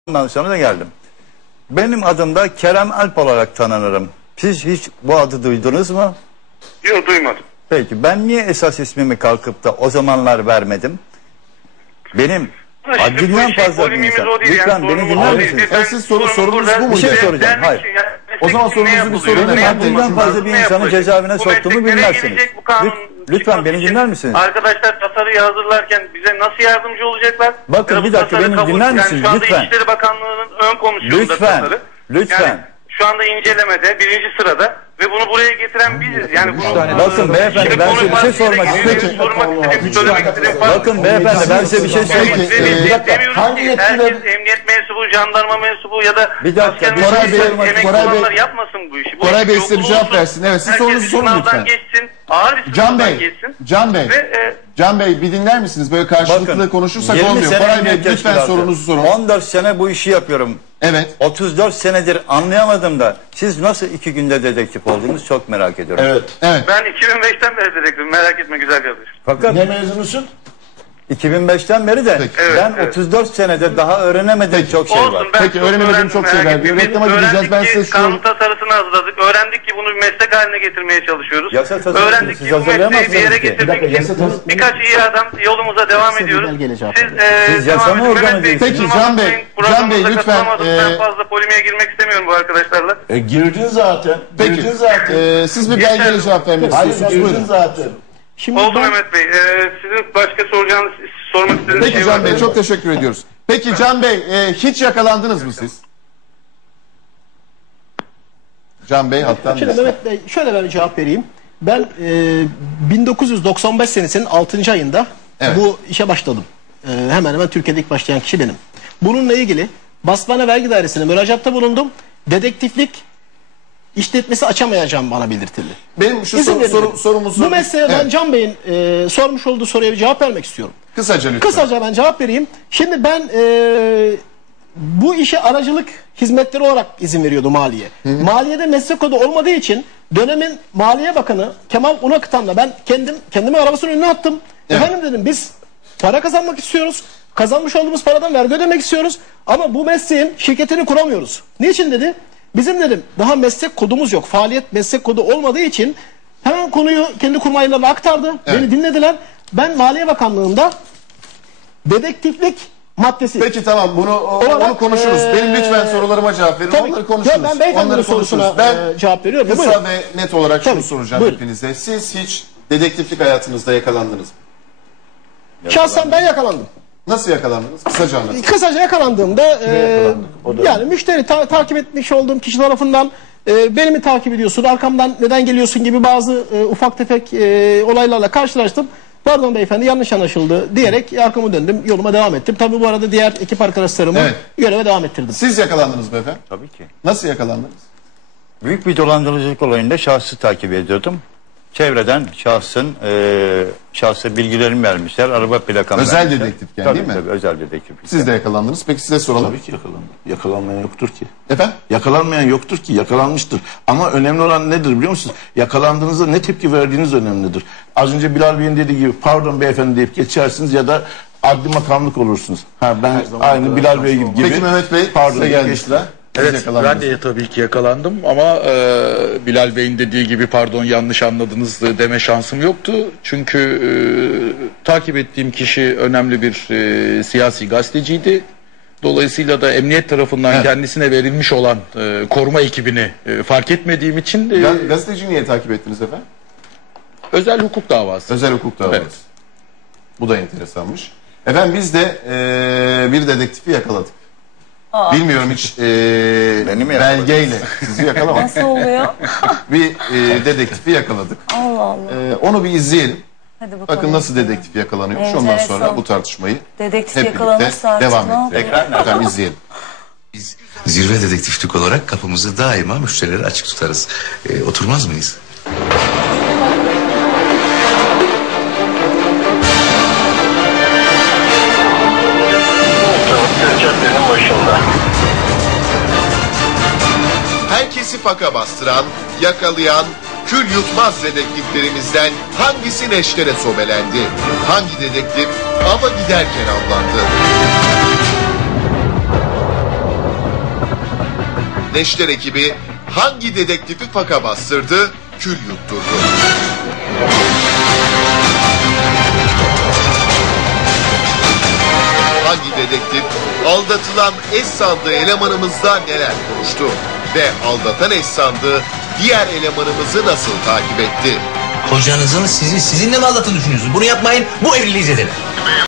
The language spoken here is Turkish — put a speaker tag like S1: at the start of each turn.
S1: Ondan sonra da geldim. Benim adım da Kerem Alp olarak tanınırım. Siz hiç bu adı duydunuz mu?
S2: Yok, duymadım.
S1: Peki ben niye esas ismimi kalkıp da o zamanlar vermedim? Benim haddinden fazla bir insan. Lütfen beni dinler misiniz?
S3: Siz sorunuz bu mu?
S1: Bir şey soracağım. Hayır.
S3: O zaman sorunuzu bir sorun.
S1: Benim haddinden fazla bir insanı cezaevine soktuğumu bilmezsiniz. Lütfen beni dinler misiniz?
S2: Arkadaşlar tasarıyı hazırlarken bize nasıl yardımcı olacaklar?
S1: Bakın bir dakika beni dinler misiniz?
S2: Yani şu
S1: Lütfen.
S2: anda İçişleri Bakanlığı'nın ön komisyonunda tasarı.
S1: Lütfen.
S2: Yani şu anda incelemede birinci sırada ve bunu buraya getiren biziz. Yani bunu,
S1: bakın beyefendi ben size bir şey sormak istiyorum. Bakın beyefendi ben size bir şey sormak istiyorum.
S3: Hangi
S2: herkes emniyet mensubu, jandarma mensubu ya da asker mensubu emekli olanlar yapmasın bu işi.
S3: Koray Bey size bir cevap versin. Evet, siz sorunuzu sorun lütfen.
S2: Geçsin, ağır bir sınavdan geçsin.
S3: Can Bey bir dinler misiniz? Böyle karşılıklı konuşursak olmuyor. Koray Bey lütfen sorunuzu sorun.
S1: 14 sene bu işi yapıyorum.
S3: Evet.
S1: 34 senedir anlayamadım da siz nasıl 2 günde dedektif oldunuz çok merak ediyorum.
S3: Evet.
S2: Ben 2005'ten beri dedektifim, merak etme, güzel yazıyor.
S1: Fakat
S3: ne mezunusun?
S1: 2005'ten beri de ben 34 senede daha öğrenemediğim çok şey var.
S3: Peki öğrenemediğim çok şeyler diyor. Reklama gideceğiz. Ben size
S2: kanun tasarısını hazırladık. Öğrendik ki bunu bir meslek haline getirmeye çalışıyoruz. Öğrendik ki bu mesleği bir yere getirmek için birkaç iyi adam yolumuza devam ediyoruz.
S1: Siz yasama organı değilsiniz.
S3: Peki Can Bey lütfen.
S2: Ben fazla polemiğe girmek istemiyorum bu arkadaşlarla.
S4: Girdin zaten.
S3: Peki siz bir belgeyle cevap vermek istiyorsunuz.
S4: Girdin zaten.
S2: Oldu Mehmet Bey. Sizin başka sormak istediğiniz
S3: Peki Can Bey çok teşekkür ediyoruz. Peki Can Bey hiç yakalandınız mı siz? Can Bey hattan.
S5: Şimdi Mehmet Bey şöyle ben bir cevap vereyim. Ben 1995 senesinin 6. ayında bu işe başladım. Hemen hemen Türkiye'de ilk başlayan kişi benim. Bununla ilgili Basmane Vergi Dairesi'ne müracaatta bulundum. Dedektiflik işletmesi açamayacağım bana bildirtildi.
S3: Benim şu sorumuzu...
S5: Bu mesleğe ben Can Bey'in sormuş olduğu soruya bir cevap vermek istiyorum.
S3: Kısaca lütfen.
S5: Kısaca ben cevap vereyim. Şimdi ben bu işe aracılık hizmetleri olarak izin veriyordu maliye. Maliyede meslek kodu olmadığı için dönemin Maliye Bakanı Kemal Unakıtan'la ben kendimi arabasının önüne attım. Efendim dedim biz para kazanmak istiyoruz. Kazanmış olduğumuz paradan vergi ödemek istiyoruz. Ama bu mesleğin şirketini kuramıyoruz. Niçin dedi? Bizim dedim daha meslek kodumuz yok. Faaliyet meslek kodu olmadığı için hemen konuyu kendi kurmaylarına aktardı. Beni dinlediler. Ben Maliye Bakanlığı'nda dedektiflik maddesi.
S3: Peki tamam onu konuşuruz. Benim lütfen sorularıma cevap verin. Onları konuşuruz.
S5: Ben beyefendinin sorusuna cevap veriyorum.
S3: Kısa ve net olarak şunu soracağım hepinize. Siz hiç dedektiflik hayatınızda yakalandınız mı?
S5: Şahsen ben yakalandım.
S3: Nasıl yakalandınız? Kısaca anlatın.
S5: Kısaca yakalandığımda yani müşteri takip etmiş olduğum kişi tarafından beni mi takip ediyorsun, arkamdan neden geliyorsun gibi bazı ufak tefek olaylarla karşılaştım. Pardon beyefendi yanlış anlaşıldı diyerek arkamı döndüm, yoluma devam ettim. Tabii bu arada diğer ekip arkadaşlarımı göreve devam ettirdim.
S3: Siz yakalandınız mı efendim?
S1: Tabii ki.
S3: Nasıl yakalandınız?
S1: Büyük bir dolandırıcılık olayında şahsı takip ediyordum. Çevreden şahsa bilgilerimi vermişler. Araba plakamı
S3: özel
S1: vermişler.
S3: Dedektif yani değil mi?
S1: Tabii özel dedektif.
S3: Siz de yakalandınız. Peki size soralım.
S4: Tabii ki yakalandı. Yakalanmayan yoktur ki.
S3: Efendim?
S4: Yakalanmayan yoktur ki. Yakalanmıştır. Ama önemli olan nedir biliyor musunuz? Yakalandığınızda ne tepki verdiğiniz önemlidir. Az önce Bilal Bey'in dediği gibi pardon beyefendi deyip geçersiniz ya da adli makamlık olursunuz. Ben aynı Bilal Bey gibi.
S3: Peki Mehmet Bey
S4: pardon
S3: geçtiler.
S6: Evet ben de tabii ki yakalandım ama Bilal Bey'in dediği gibi pardon yanlış anladınız deme şansım yoktu. Çünkü takip ettiğim kişi önemli bir siyasi gazeteciydi. Dolayısıyla da emniyet tarafından kendisine verilmiş olan koruma ekibini fark etmediğim için...
S3: gazeteci niye takip ettiniz efendim?
S6: Özel hukuk davası.
S3: Özel hukuk davası. Evet. Bu da enteresanmış. Efendim biz de bir dedektifi yakaladık. Bilmiyorum hiç belgeyle sizi yakalamadık.
S7: Nasıl oluyor?
S3: Bir dedektifi yakaladık.
S7: Allah Allah.
S3: Onu bir izleyelim.
S7: Hadi bakalım.
S3: Bakın nasıl dedektif yakalanıyor. Ondan sonra bu tartışmayı
S7: dedektif
S3: hep birlikte devam ettirelim. Efendim izleyelim.
S8: Biz zirve dedektiflik olarak kapımızı daima müşterilere açık tutarız. Oturmaz mıyız?
S9: Herkesi faka bastıran, yakalayan, kül yutmaz dedektiflerimizden hangisi neştere sobelendi? Hangi dedektif ava giderken avlandı? Neşter ekibi hangi dedektifi faka bastırdı, kül yutturdu? Hangi dedektif aldatılan eş sandığı elemanımızla neler konuştu? Ve aldatan eş sandığı diğer elemanımızı nasıl takip etti?
S8: Kocanızın sizinle mi aldattığını düşünüyorsunuz? Bunu yapmayın, bu evliliği zedeler.